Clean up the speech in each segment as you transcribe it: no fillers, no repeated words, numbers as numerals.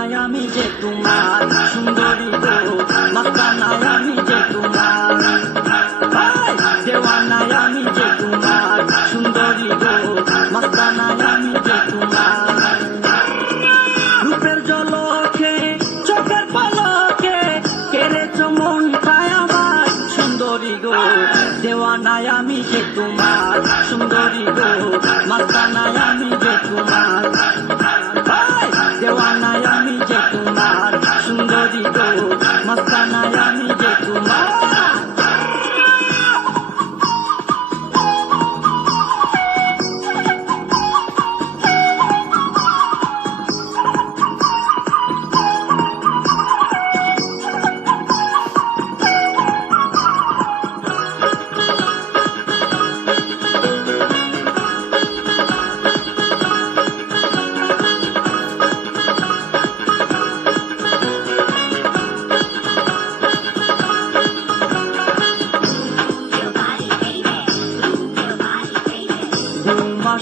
দেওয়ানায় আমি যে তোমার সুন্দরী গো মস্তানায় আমি যে তোমার দেওয়ানায় আমি যে তোমার সুন্দরী গো মস্তানায় আমি যে তোমার রূপের জলকে চোখের পলকে কেড়েছ মনটায় আমার সুন্দরী গো দেওয়ানায় আমি যে তোমার সুন্দরী গো মস্তানায় আমি যে তোমার দেওয়ানায় আমি যে তোমার সুন্দরী গো মস্তানায় আমি যে তোমার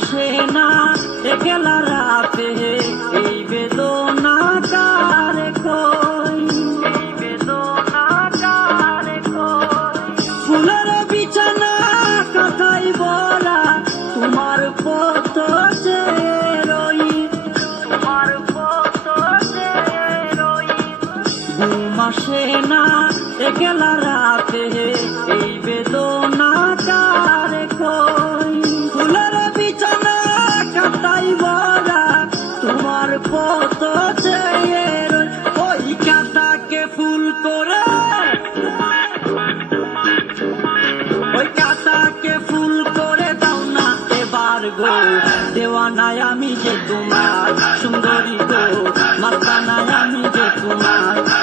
আসে না একলা রাতে এই বেদনা কারে কই এই বেদনা কারে কই ফুলের বিছানা কথাই বলা তোমার পথ যে রই তোমার পথ যে রই ঘুম আসে না একলা রাতে এই বেদনা কারে কই ফুলের তোমার পথ চেয়ে ওই কাঁটাকে ফুল করে ওই কাঁটাকে ফুল করে দাও না এবার গো দেওয়ানায় আমি যে তোমার সুন্দরী গো মস্তানায় আমি যে তোমার